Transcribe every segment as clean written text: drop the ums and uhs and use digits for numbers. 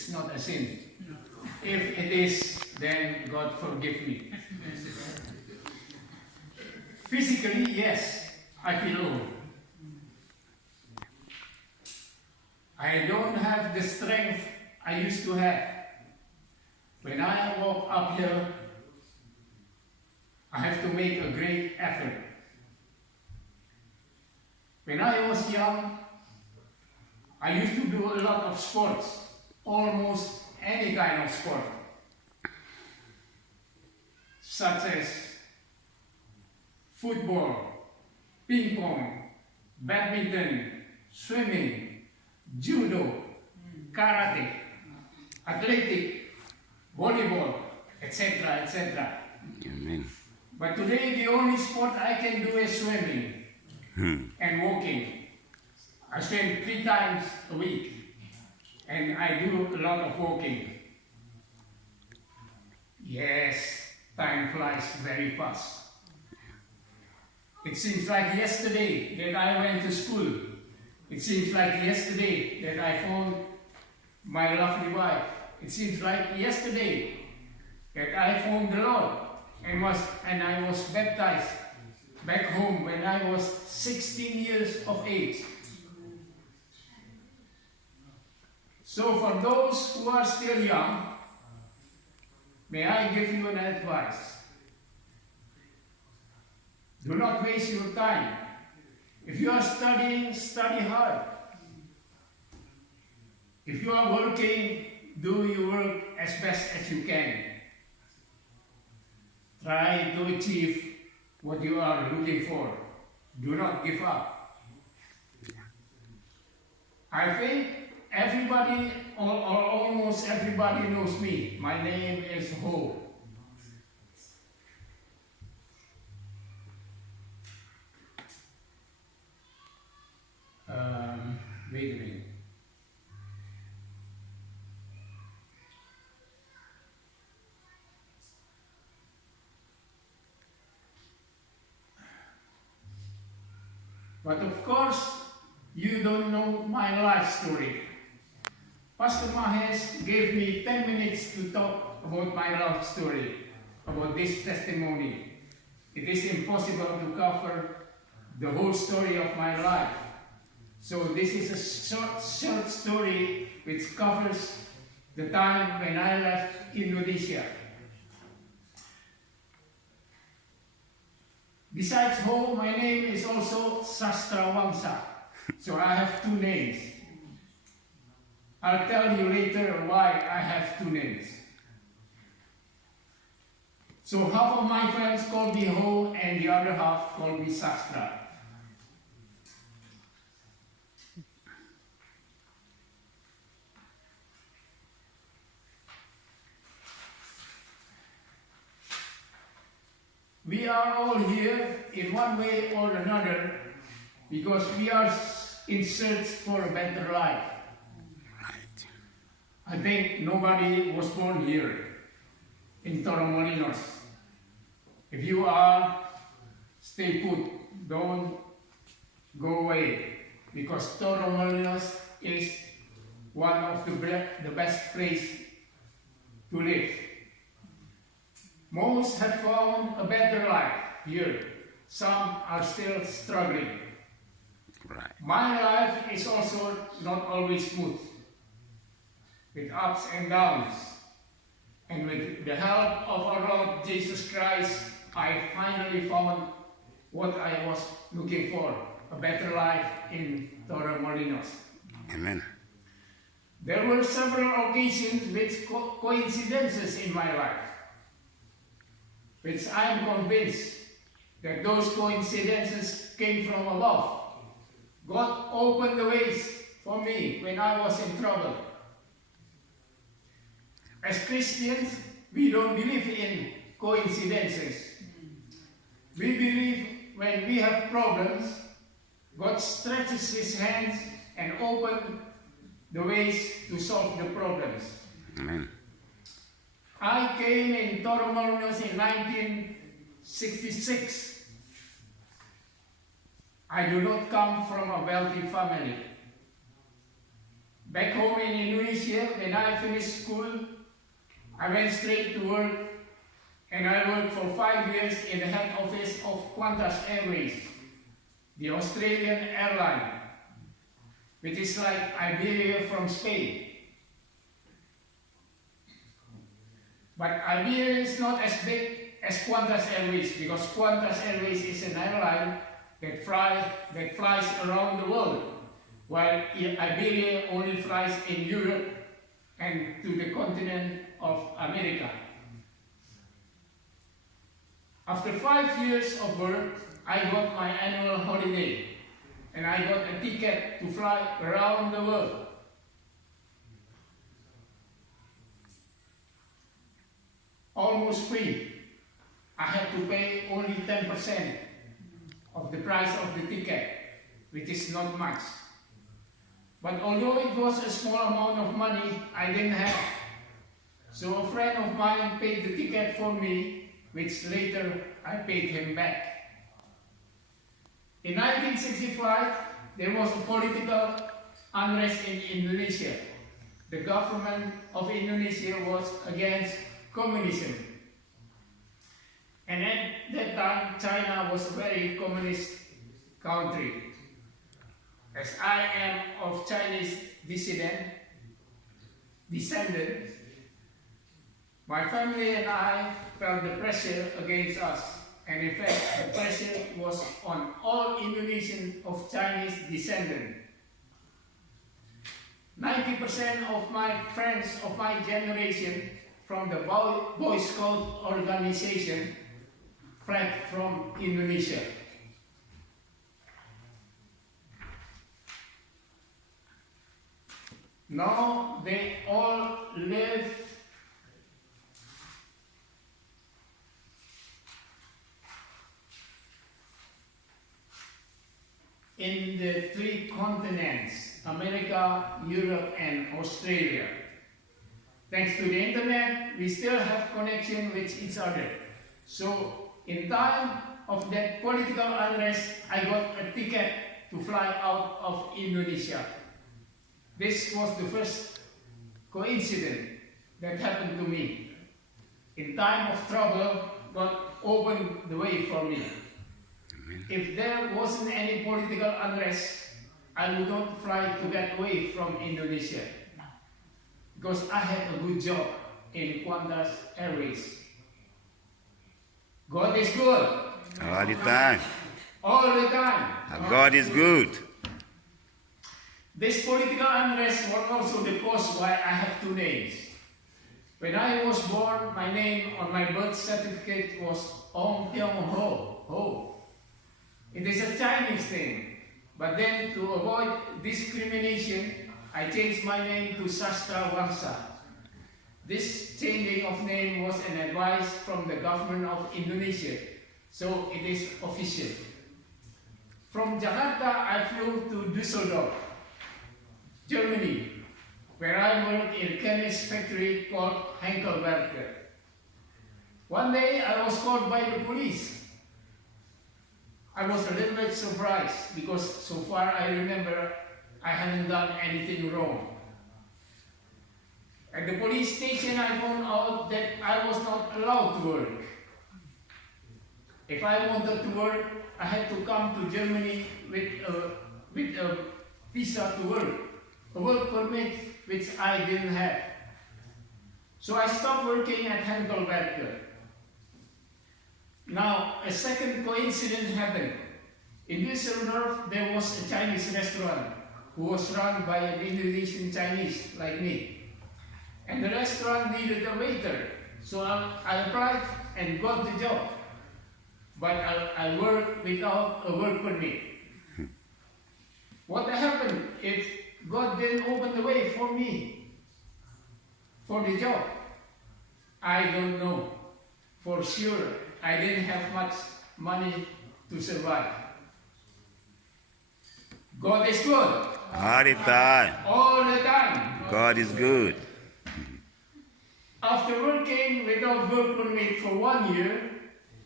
it's not a sin. If it is, then God forgive me. Physically, yes, I feel old. I don't have the strength I used to have. When I walk uphill, I have to make a great effort. When I was young, I used to do a lot of sports, almost any kind of sport, such as football, ping pong, badminton, swimming, judo, karate, athletic, volleyball, etc., etc. Amen. But today the only sport I can do is swimming and walking. I swim 3 times a week and I do a lot of walking. Yes, time flies very fast. It seems like yesterday that I went to school. It seems like yesterday that I found my lovely wife. It seems like yesterday that I found the Lord and I was baptized back home when I was 16 years of age. So for those who are still young, may I give you an advice. Do not waste your time. If you are studying, study hard. If you are working, do your work as best as you can. Try to achieve what you are looking for. Do not give up. I think everybody, or almost everybody knows me. My name is Ho. Wait a minute. But of course, you don't know my life story. Pastor Mahesh gave me 10 minutes to talk about my life story, about this testimony. It is impossible to cover the whole story of my life. So this is a short story which covers the time when I left Indonesia. Besides Ho, my name is also Sastrawangsa. So I have 2 names. I'll tell you later why I have 2 names. So half of my friends call me Ho and the other half call me Sastra. We are all here in one way or another because we are in search for a better life. Right. I think nobody was born here in Torremolinos. If you are, stay put, don't go away, because Torremolinos is one of the best place to live. Most have found a better life here. Some are still struggling. Right. My life is also not always smooth, with ups and downs. And with the help of our Lord Jesus Christ, I finally found what I was looking for, a better life in Torremolinos. Amen. There were several occasions with coincidences in my life, which I am convinced that those coincidences came from above. God opened the ways for me when I was in trouble. As Christians, we don't believe in coincidences. We believe when we have problems, God stretches His hands and opens the ways to solve the problems. Amen. I came in Torremolinos in 1966. I do not come from a wealthy family. Back home in Indonesia, when I finished school, I went straight to work, and I worked for 5 years in the head office of Qantas Airways, the Australian airline, which is like Iberia from Spain. But Iberia is not as big as Qantas Airways, because Qantas Airways is an airline that flies around the world, while Iberia only flies in Europe and to the continent of America. After 5 years of work, I got my annual holiday, and I got a ticket to fly around the world. Almost free. I had to pay only 10% of the price of the ticket, which is not much. But although it was a small amount of money, I didn't have. So a friend of mine paid the ticket for me, which later I paid him back. In 1965, there was a political unrest in Indonesia. The government of Indonesia was against communism. And at that time, China was a very communist country. As I am of Chinese descendant, my family and I felt the pressure against us. And in fact, the pressure was on all Indonesians of Chinese descent. 90% of my friends of my generation from the Boy Scout organization fled from Indonesia. Now they all live in the 3 continents, America, Europe, and Australia. Thanks to the internet, we still have connection with each other. So, in time of that political unrest, I got a ticket to fly out of Indonesia. This was the first coincidence that happened to me. In time of trouble, God opened the way for me. If there wasn't any political unrest, I would not fly to get away from Indonesia, because I had a good job in Qantas Airways. God is good. All the time. All the time. God is good. This political unrest was also the cause why I have 2 names. When I was born, my name on my birth certificate was Ong Tiong Ho. It is a Chinese name, but then to avoid discrimination, I changed my name to Sastra Wangsa. This changing of name was an advice from the government of Indonesia, so it is official. From Jakarta, I flew to Düsseldorf, Germany, where I worked in a chemist factory called Henkelwerker. One day, I was called by the police. I was a little bit surprised because so far I remember I hadn't done anything wrong. At the police station, I found out that I was not allowed to work. If I wanted to work, I had to come to Germany with a visa to work, a work permit which I didn't have. So I stopped working at Henkelwerker. Now, a second coincidence happened. In Düsseldorf, there was a Chinese restaurant who was run by an Indonesian Chinese like me. And the restaurant needed a waiter. So I applied and got the job. But I worked without a work permit. What happened if God didn't open the way for me for the job? I don't know. For sure, I didn't have much money to survive. God is good. All the time. All the time. God is good. After working without work permit for 1 year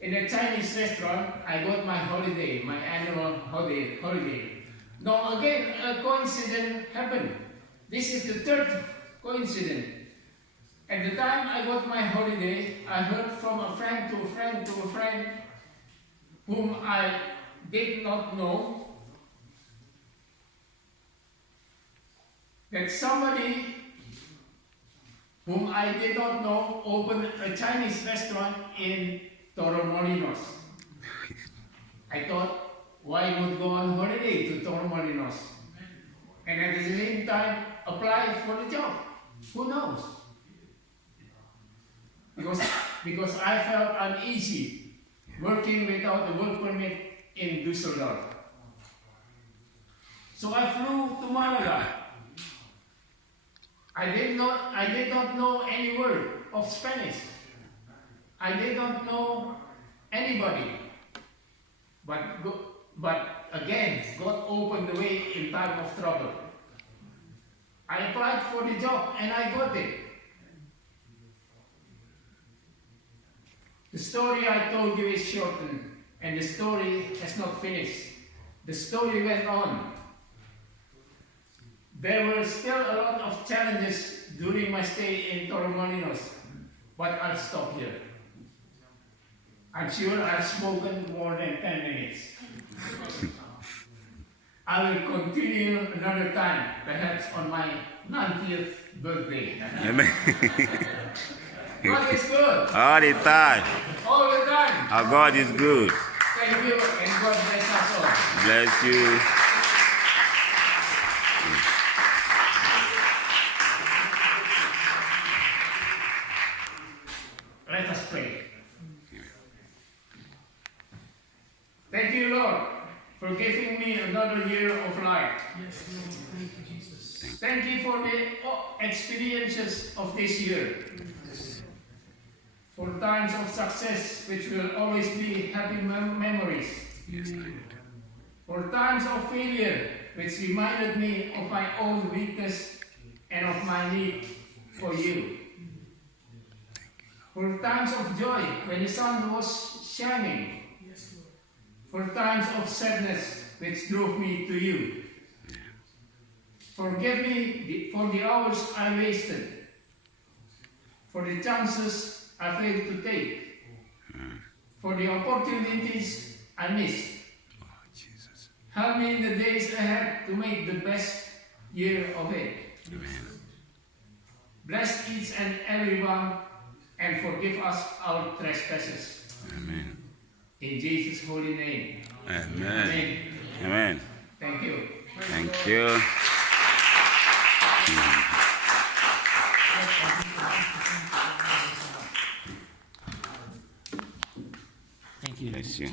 in a Chinese restaurant, I got my holiday, my annual holiday. Now again, a coincidence happened. This is the third coincidence. At the time I got my holiday, I heard from a friend to a friend to a friend whom I did not know that somebody whom I did not know opened a Chinese restaurant in Torremolinos. I thought, why not go on holiday to Torremolinos? And at the same time, apply for the job. Who knows? Because I felt uneasy working without a work permit in Düsseldorf. So I flew to Malaga. I did not know any word of Spanish. I did not know anybody. But again, God opened the way in time of trouble. I applied for the job and I got it. The story I told you is shortened, and the story has not finished. The story went on. There were still a lot of challenges during my stay in Torremolinos, but I'll stop here. I'm sure I've spoken more than 10 minutes. I will continue another time, perhaps on my 90th birthday. Amen. God is good. All the time. All the time. Our God is good. Thank you, and God bless us all. Bless you. Let us pray. Thank you, Lord, for giving me another year of life. Yes, Lord. Thank you, Jesus. Thank you for the experiences of this year. For times of success, which will always be happy memories. Yes, Lord. For times of failure, which reminded me of my own weakness and of my need for you. For times of joy, when the sun was shining. Yes, Lord. For times of sadness, which drove me to you. Forgive me for the hours I wasted, for the chances I failed to take, for the opportunities I missed. Jesus. Help me in the days ahead to make the best year of it. Amen. Bless each and every one and forgive us our trespasses. Amen. In Jesus' holy name. Amen. Amen. Thank you. Thank you. Thank you. Bless you.